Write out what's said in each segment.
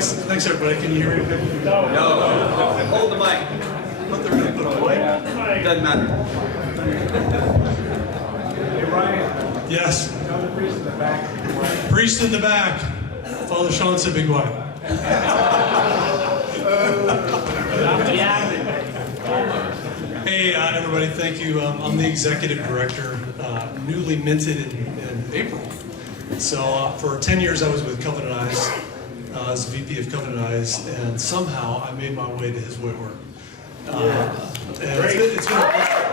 Thanks everybody. Can you hear me? No. Hold the mic. What they're going to put on the mic? Doesn't matter. Hey, Ryan. Yes. Tell the priest in the back. Priest in the back. Father Sean said, "Be quiet." Hey, everybody. Thank you. I'm the executive director, newly minted in April. So for 10 years, I was with Covenant Eyes as VP of Covenant Eyes, and somehow I made my way to His Way at Work. And it's been a pleasure.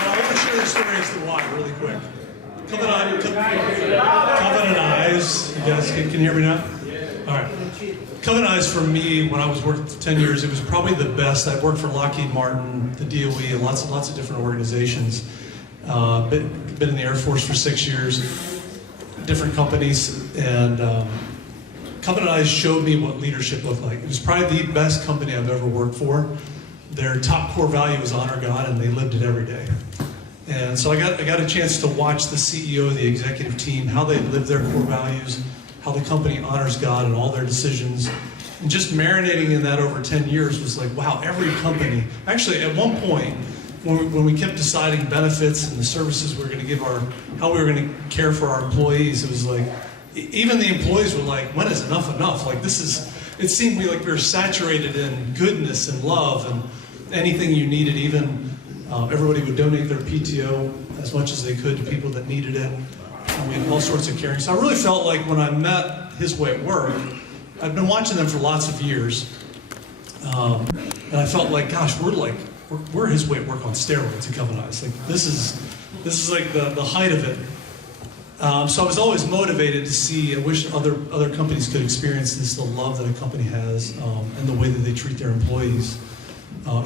I want to share the story as to why, really quick. Covenant Eyes. You guys can you hear me now? All right. Covenant Eyes for me, when I was working for 10 years, it was probably the best. I worked for Lockheed Martin, the DOE, and lots of different organizations. Been in the Air Force for 6 years, different companies, and Covenant Eyes showed me what leadership looked like. It was probably the best company I've ever worked for. Their top core value was honor God, and they lived it every day. And so I got a chance to watch the CEO, the executive team, how they live their core values, how the company honors God in all their decisions. And just marinating in that over 10 years was like, wow, every company. Actually, at one point, when we kept deciding benefits and the services we were going to give how we were going to care for our employees, it was like, even the employees were like, when is enough enough? Like it seemed to me like we were saturated in goodness and love and anything you needed, even everybody would donate their PTO as much as they could to people that needed it. We had all sorts of caring. So I really felt like when I met His Way at Work, I've been watching them for lots of years, and I felt like, gosh, we're His Way at Work on steroids at Covenant Eyes. Like this is like the height of it. So I was always motivated to see. I wish other companies could experience this, the love that a company has, and the way that they treat their employees.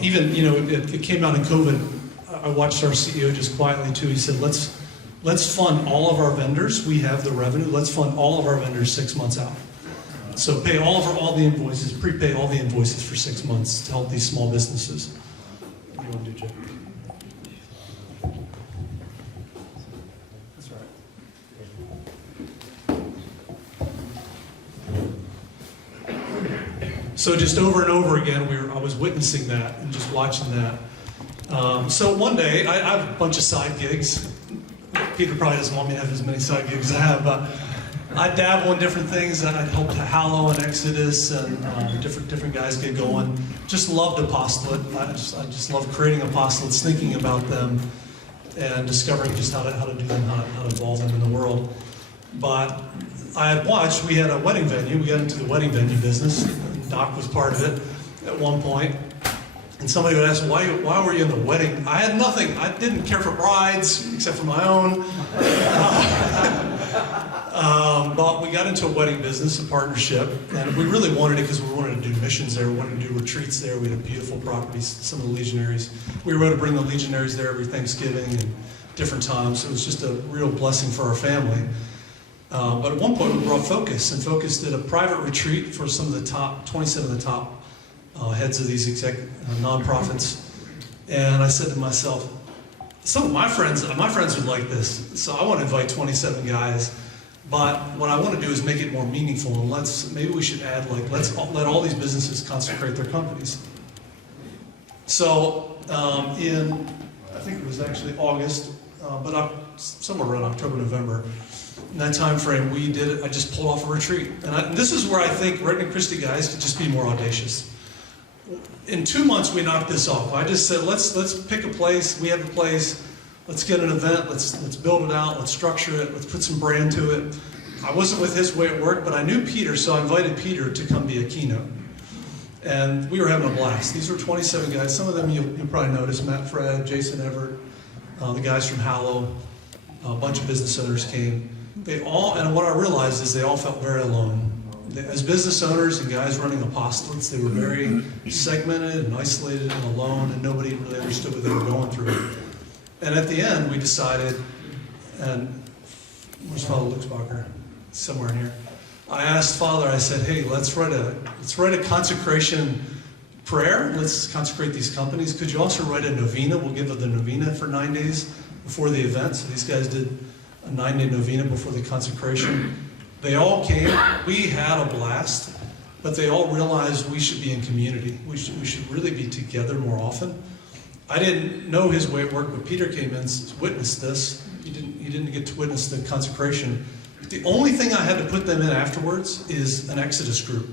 Even it came out in COVID. I watched our CEO just quietly too. He said, Let's fund all of our vendors. We have the revenue. Let's fund all of our vendors 6 months out. So pay all the invoices, prepay all the invoices for 6 months to help these small businesses. What do you want to do, Jim? That's right. So just over and over again, I was witnessing that and just watching that. So one day, I have a bunch of side gigs. Peter probably doesn't want me to have as many side gigs as I have, but I dabble in different things. I'd help to Hallow and Exodus, and different guys get going. Just loved apostolate. I just love creating apostolates, thinking about them, and discovering just how to do them, how to involve them in the world. But I had watched. We had a wedding venue. We got into the wedding venue business. And Doc was part of it at one point. And somebody would ask, why were you in the wedding? I had nothing. I didn't care for brides, except for my own. But we got into a wedding business, a partnership, and we really wanted it because we wanted to do missions there. We wanted to do retreats there. We had beautiful properties, some of the legionaries. We were able to bring the legionaries there every Thanksgiving and different times. So it was just a real blessing for our family. But at one point we brought Focus, and Focus did a private retreat for some of the top, 27 of the top heads of these nonprofits, and I said to myself, some of my friends would like this, so I want to invite 27 guys, but what I want to do is make it more meaningful, and maybe we should add, let's let all these businesses consecrate their companies. So in, I think it was actually August, but somewhere around October, November, in that time frame, we did it. I just pulled off a retreat, and this is where I think Regnum Christi guys could just be more audacious. In 2 months, we knocked this off. I just said, let's pick a place. We have a place. Let's get an event. Let's build it out. Let's structure it. Let's put some brand to it. I wasn't with His Way at Work, but I knew Peter, so I invited Peter to come be a keynote. And we were having a blast. These were 27 guys. Some of them you'll probably notice: Matt Fred, Jason Everett, the guys from Hallow. A bunch of business owners came. And what I realized is they all felt very alone. As business owners and guys running apostolates, they were very segmented and isolated and alone, and nobody really understood what they were going through. And at the end, we decided, and where's Father Luxbacher? Somewhere in here. I asked Father, I said, hey, let's write a consecration prayer. Let's consecrate these companies. Could you also write a novena? We'll give the novena for 9 days before the event. So these guys did a 9-day novena before the consecration. They all came. We had a blast, but they all realized we should be in community. We should really be together more often. I didn't know his way at work, but Peter came in and witnessed this. He didn't get to witness the consecration. The only thing I had to put them in afterwards is an Exodus group.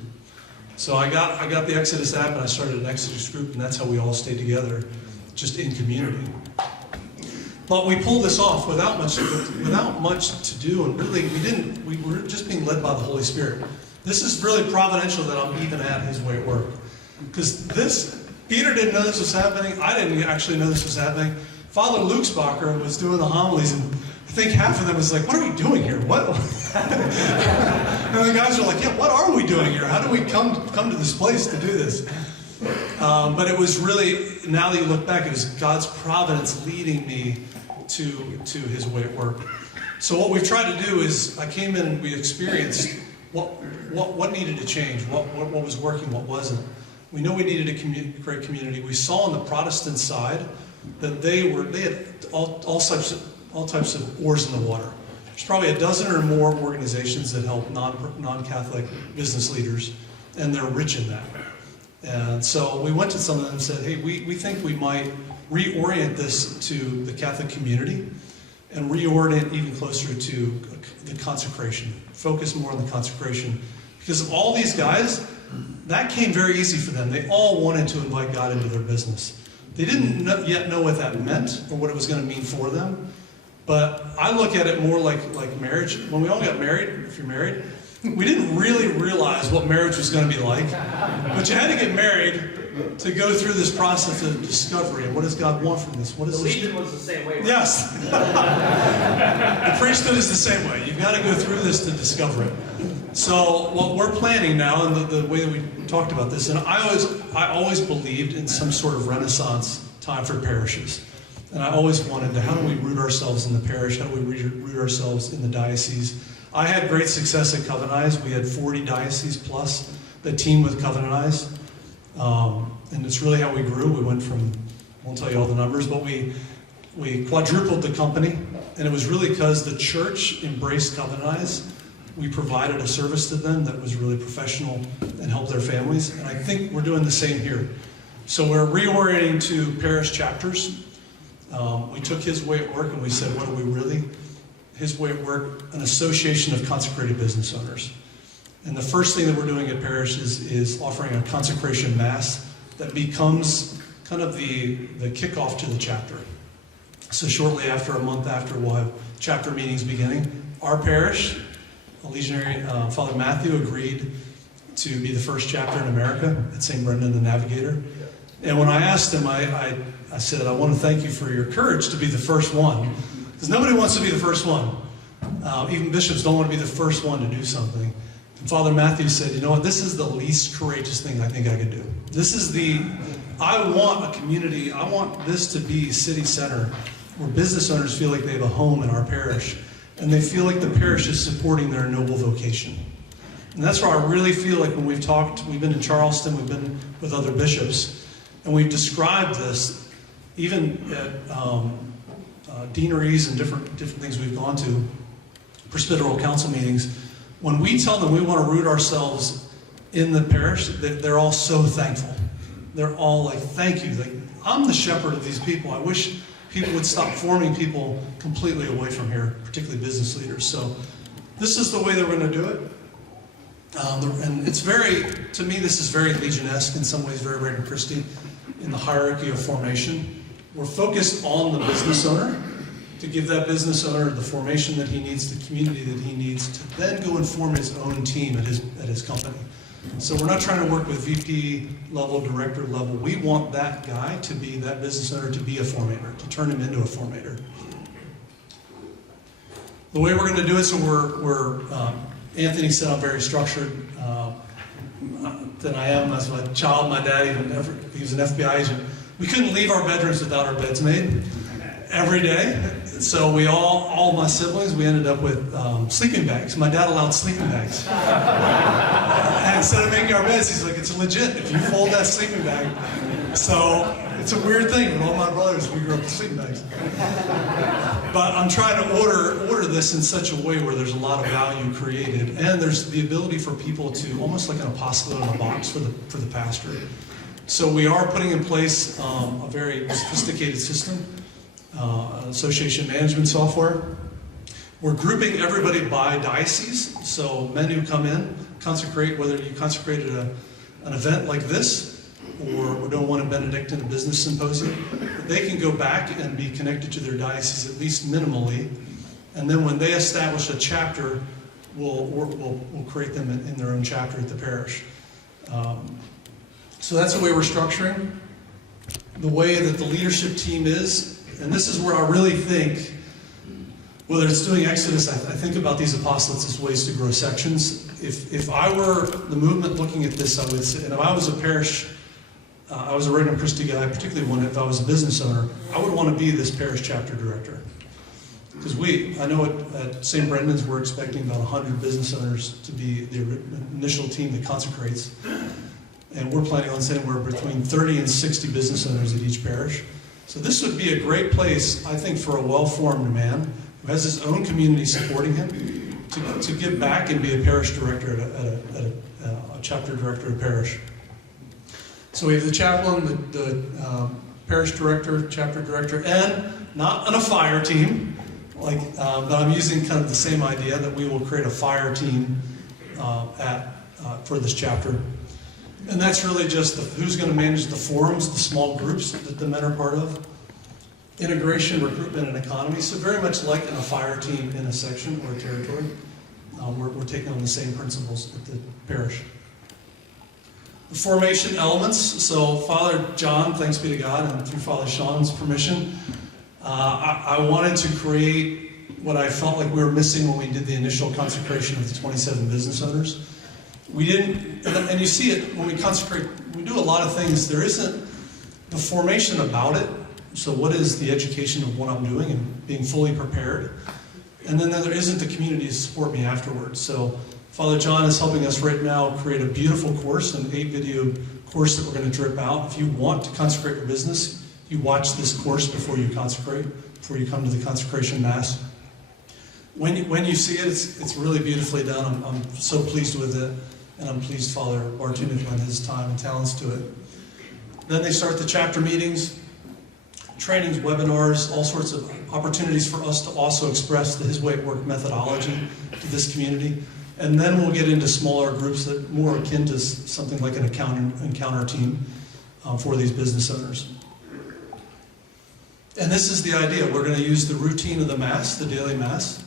So I got the Exodus app and I started an Exodus group, and that's how we all stayed together, just in community. But we pulled this off without much to do, and really we were just being led by the Holy Spirit. This is really providential that I'm even at his way at work. Because Peter didn't know this was happening. I didn't actually know this was happening. Father Luxbacher was doing the homilies, and I think half of them was like, what are we doing here? What? And the guys were like, yeah, what are we doing here? How do we come to this place to do this? But it was really, now that you look back, it was God's providence leading me to his way at work. So what we've tried to do is, I came in and we experienced what needed to change, what was working, what wasn't. We know we needed a great community. We saw on the Protestant side that they had all types of oars in the water. There's probably a dozen or more organizations that help non-Catholic business leaders, and they're rich in that. And so we went to some of them and said, hey, we think we might reorient this to the Catholic community and reorient even closer to the consecration. Focus more on the consecration. Because of all these guys, that came very easy for them. They all wanted to invite God into their business. They didn't yet know what that meant or what it was going to mean for them. But I look at it more like marriage. When we all got married, if you're married, we didn't really realize what marriage was going to be like. But you had to get married to go through this process of discovery. And what does God want from this? What is The this? Legion was the same way. Right? Yes. The priesthood is the same way. You've got to go through this to discover it. So what we're planning now, and the way that we talked about this, and I always believed in some sort of Renaissance time for parishes. And I always wanted to, how do we root ourselves in the parish? How do we root ourselves in the diocese? I had great success at Covenant. We had 40 dioceses plus that teamed with Covenant. And it's really how we grew. We went from, I won't tell you all the numbers, but we quadrupled the company. And it was really because the church embraced Covenant. We provided a service to them that was really professional and helped their families. And I think we're doing the same here. So we're reorienting to parish chapters. We took his way at work and we said, what are we really? His way at work, an association of consecrated business owners. And the first thing that we're doing at parishes is offering a consecration mass that becomes kind of the kickoff to the chapter. So shortly after, a month after, we'll have chapter meetings beginning. Our parish, a legionary, Father Matthew, agreed to be the first chapter in America at St. Brendan the Navigator. And when I asked him, I said, I want to thank you for your courage to be the first one. Because nobody wants to be the first one. Even bishops don't want to be the first one to do something. And Father Matthew said, you know what, this is the least courageous thing I think I could do. I want a community, I want this to be city center where business owners feel like they have a home in our parish. And they feel like the parish is supporting their noble vocation. And that's where I really feel like when we've talked, we've been in Charleston, we've been with other bishops, and we've described this, even at deaneries and different things we've gone to, presbyteral council meetings. When we tell them we want to root ourselves in the parish, they're all so thankful. They're all like, thank you. Like, I'm the shepherd of these people. I wish people would stop forming people completely away from here, particularly business leaders. So this is the way that we're going to do it. And it's to me, this is very Legion-esque, in some ways very Regnum Christi, in the hierarchy of formation. We're focused on the business owner, to give that business owner the formation that he needs, the community that he needs, to then go and form his own team at his company. So we're not trying to work with VP level, director level. We want that guy to be, that business owner to be a formator, to turn him into a formator. The way we're going to do it, so we're Anthony said I'm very structured than I am. As a child, my dad, he was an FBI agent. We couldn't leave our bedrooms without our beds made every day. So all my siblings, we ended up with sleeping bags. My dad allowed sleeping bags. And instead of making our beds, he's like, it's legit if you fold that sleeping bag. So it's a weird thing, but all my brothers, we grew up with sleeping bags. But I'm trying to order this in such a way where there's a lot of value created, and there's the ability for people to, almost like an apostolate in a box for the pastor. So we are putting in place a very sophisticated system, association management software. We're grouping everybody by diocese, so men who come in, consecrate, whether you consecrated an event like this, or we're doing one in Benedictine, a business symposium, they can go back and be connected to their diocese, at least minimally, and then when they establish a chapter, we'll create them in their own chapter at the parish. So that's the way we're structuring. The way that the leadership team is, and this is where I really think, whether it's doing Exodus, I think about these apostolates as ways to grow sections. If I were the movement looking at this, I would say, and if I was a parish, I was a Regnum Christi guy, particularly if I was a business owner, I would want to be this parish chapter director. Because I know at St. Brendan's we're expecting about 100 business owners to be the initial team that consecrates. And we're planning on saying we're between 30 and 60 business owners at each parish. So this would be a great place, I think, for a well-formed man who has his own community supporting him to give back and be a parish director at a chapter director at a parish. So we have the chaplain, the parish director, chapter director, and not on a fire team, but I'm using kind of the same idea that we will create a fire team for this chapter. And that's really just who's going to manage the forums, the small groups that the men are part of. Integration, recruitment, and economy. So very much like in a fire team in a section or a territory. We're taking on the same principles at the parish. The formation elements. So Father John, thanks be to God, and through Father Sean's permission, I wanted to create what I felt like we were missing when we did the initial consecration of the 27 business owners. We didn't, and you see it when we consecrate, we do a lot of things. There isn't the formation about it. So what is the education of what I'm doing and being fully prepared? And then there isn't the community to support me afterwards. So Father John is helping us right now create a beautiful course, an 8-video course that we're going to drip out. If you want to consecrate your business, you watch this course before you consecrate, before you come to the consecration mass. When you see it, it's really beautifully done. I'm so pleased with it. And I'm pleased Father Bartunek lent his time and talents to it. Then they start the chapter meetings, trainings, webinars, all sorts of opportunities for us to also express His Way at Work methodology to this community. And then we'll get into smaller groups that are more akin to something like an encounter team for these business owners. And this is the idea. We're going to use the routine of the Mass, the daily Mass.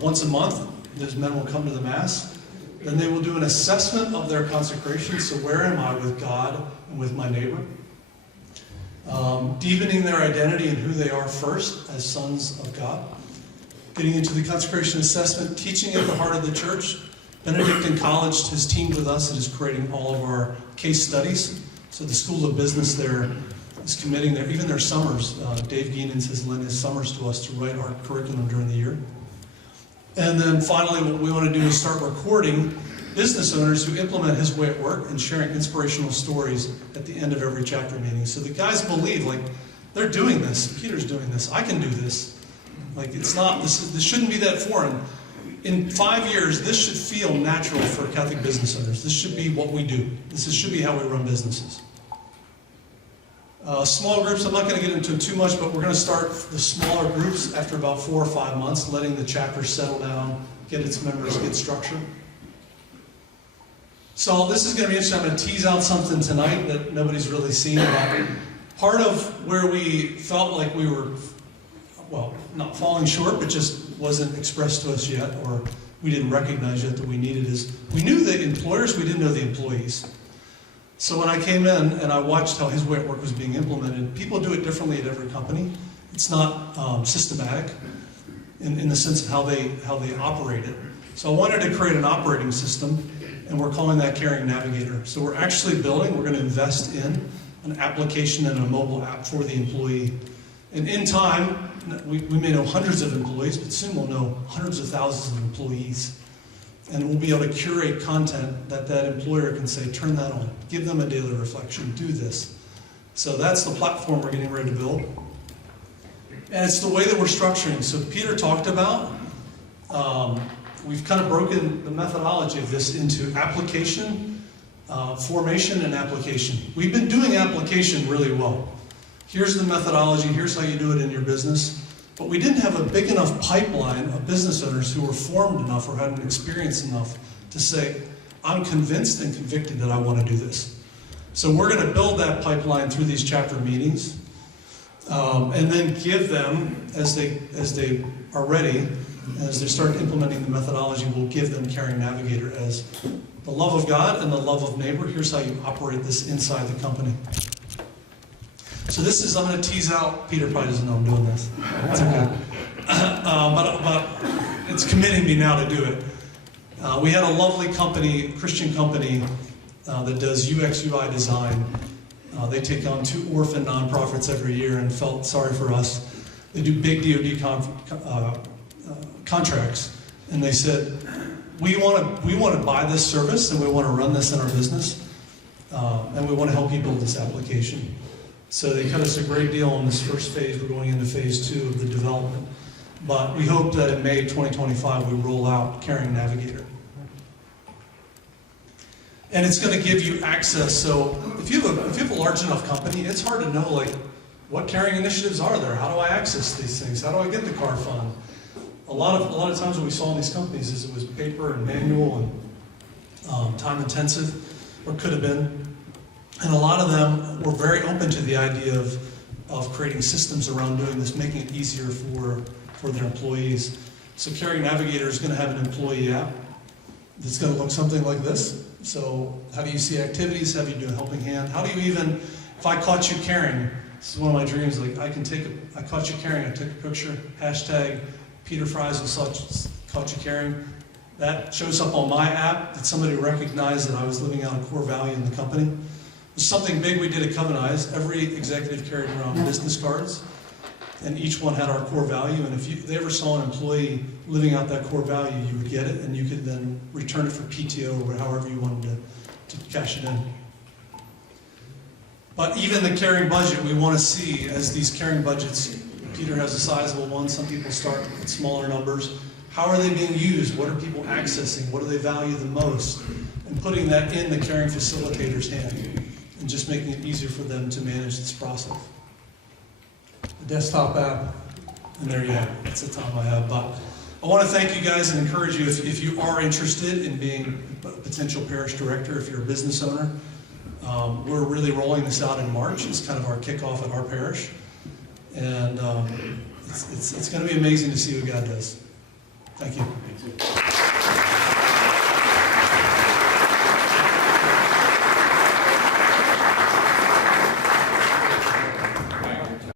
Once a month, those men will come to the Mass. Then they will do an assessment of their consecration. So where am I with God and with my neighbor? Deepening their identity and who they are first as sons of God. Getting into the consecration assessment, teaching at the heart of the church. Benedictine College has teamed with us and is creating all of our case studies. So the School of Business there is committing even their summers. Dave Geenans has lent his summers to us to write our curriculum during the year. And then finally, what we want to do is start recording business owners who implement His Way at Work and sharing inspirational stories at the end of every chapter meeting. So the guys believe, they're doing this. Peter's doing this. I can do this. It's not, this shouldn't be that foreign. In 5 years, this should feel natural for Catholic business owners. This should be what we do. Should be how we run businesses. Small groups, I'm not going to get into too much, but we're going to start the smaller groups after about 4 or 5 months, letting the chapter settle down, get its members, get structure. So this is going to be interesting. I'm going to tease out something tonight that nobody's really seen about. Part of where we felt like we were, not falling short, but just wasn't expressed to us yet, or we didn't recognize yet that we needed is, we knew the employers, we didn't know the employees. So when I came in and I watched how His Way at Work was being implemented, people do it differently at every company. It's not systematic in the sense of how they operate it. So I wanted to create an operating system, and we're calling that Caring Navigator. So we're actually building, we're going to invest in an application and a mobile app for the employee. And in time, we may know hundreds of employees, but soon we'll know hundreds of thousands of employees. And we'll be able to curate content that employer can say, turn that on, give them a daily reflection, do this. So that's the platform we're getting ready to build. And it's the way that we're structuring. So Peter talked about, we've kind of broken the methodology of this into application, formation, and application. We've been doing application really well. Here's the methodology, here's how you do it in your business. But we didn't have a big enough pipeline of business owners who were formed enough or had an experience enough to say, I'm convinced and convicted that I want to do this. So we're going to build that pipeline through these chapter meetings, and then give them, as they are ready, as they start implementing the methodology, we'll give them Caring Navigator as the love of God and the love of neighbor. Here's how you operate this inside the company. So this is, I'm going to tease out, Peter probably doesn't know I'm doing this. That's okay. But it's committing me now to do it. We had a lovely company, Christian company, that does UX UI design. They take on 2 orphan nonprofits every year and felt sorry for us. They do big DoD contracts, and they said, we want to buy this service and we want to run this in our business, and we want to help you build this application. So they cut us a great deal on this first phase. We're going into phase 2 of the development. But we hope that in May 2025 we roll out Caring Navigator. And it's going to give you access. So if you have a large enough company, it's hard to know like what caring initiatives are there. How do I access these things? How do I get the car fund? A lot of times what we saw in these companies is it was paper and manual and time intensive, or could have been. And a lot of them were very open to the idea of creating systems around doing this, making it easier for their employees. So Caring Navigator is going to have an employee app that's going to look something like this. So how do you see activities? How do you do a helping hand? How do you even, if I caught you caring, this is one of my dreams, like I caught you caring, I took a picture, hashtag Peter Fries and such, caught you caring. That shows up on my app that somebody recognized that I was living out a core value in the company. It's something big we did at Covenant. Every executive carried around business cards, and each one had our core value. And if they ever saw an employee living out that core value, you would get it, and you could then return it for PTO or however you wanted to cash it in. But even the caring budget, we want to see as these caring budgets, Peter has a sizable one, some people start with smaller numbers. How are they being used? What are people accessing? What do they value the most? And putting that in the caring facilitator's hand and just making it easier for them to manage this process. The desktop app, and there you have it. That's the time I have. But I want to thank you guys and encourage you, if you are interested in being a potential parish director, if you're a business owner, we're really rolling this out in March. It's kind of our kickoff at our parish. And it's going to be amazing to see what God does. Thank you.